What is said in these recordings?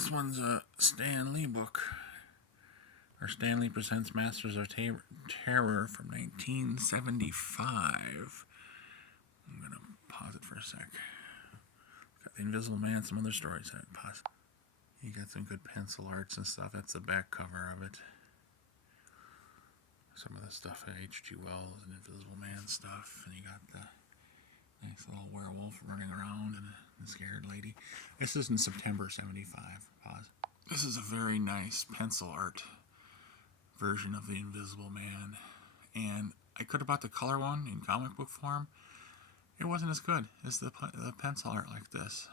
This one's a Stan Lee book, or Stan Lee Presents Masters of Terror from 1975. I'm going to pause it for a sec. Got The Invisible Man, some other stories. Pause. You got some good pencil arts and stuff. That's the back cover of it. Some of the stuff at H.G. Wells and Invisible Man stuff. And you got the nice little werewolf running around and a scared lady. This is in September 75. Pause. This is a very nice pencil art version of The Invisible Man. And I could have bought the color one in comic book form. It wasn't as good as the pencil art like this.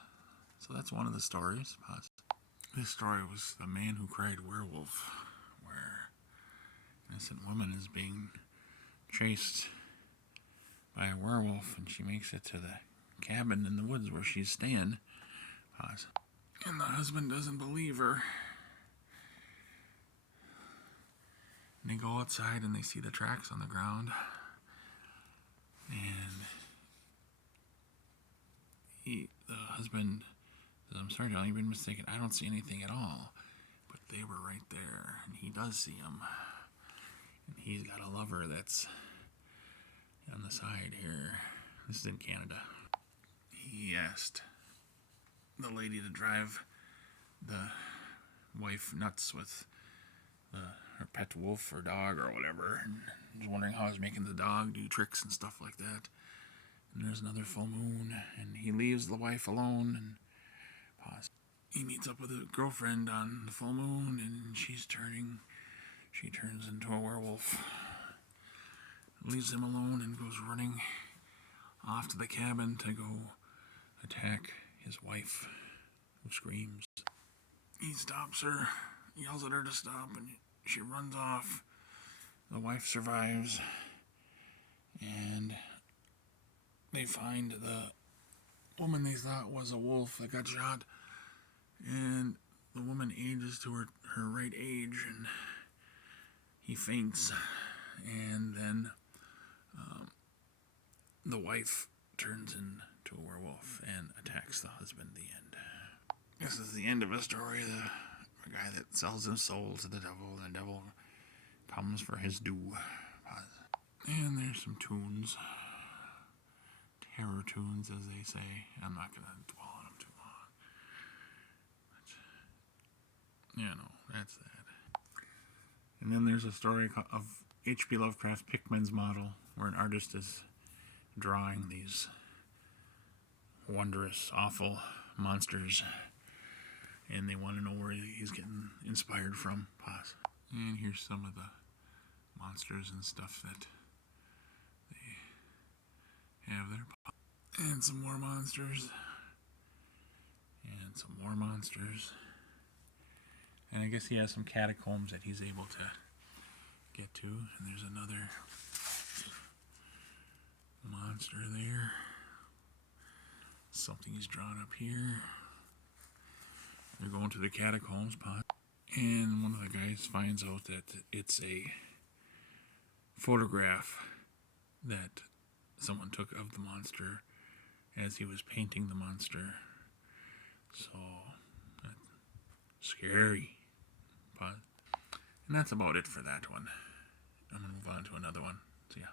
So that's one of the stories. Pause. This story was The Man Who Cried Werewolf, where an innocent woman is being chased by a werewolf, and she makes it to the cabin in the woods where she's staying. Pause. And the husband doesn't believe her. And they go outside and they see the tracks on the ground. And the husband says, "I'm sorry, darling, you've been mistaken. I don't see anything at all." But they were right there, and he does see them. And he's got a lover that's on the side here. This is in Canada. He asked the lady to drive the wife nuts with her pet wolf or dog or whatever. And he's wondering how he's making the dog do tricks and stuff like that. And there's another full moon, and he leaves the wife alone. And pause. He meets up with a girlfriend on the full moon, and she turns into a werewolf. Leaves him alone and goes running off to the cabin to go attack his wife, who screams. He stops her, yells at her to stop, and she runs off. The wife survives, and they find the woman they thought was a wolf that got shot, and the woman ages to her right age, and he faints, and then the wife turns into a werewolf and attacks the husband. The end. This is the end of a story. The guy that sells his soul to the devil, and the devil comes for his due. And there's some tunes. Terror tunes, as they say. I'm not going to dwell on them too long. But, that's that. And then there's a story of H.P. Lovecraft's Pickman's Model, where an artist is drawing these wondrous, awful monsters, and they want to know where he's getting inspired from. Pause. And here's some of the monsters and stuff that they have there. And some more monsters. And some more monsters. And I guess he has some catacombs that he's able to get to. And there's another monster there. Something he's drawn up here. They're going to the catacombs, and one of the guys finds out that it's a photograph that someone took of the monster as he was painting the monster. So, that's scary. And that's about it for that one. I'm going to move on to another one. See ya.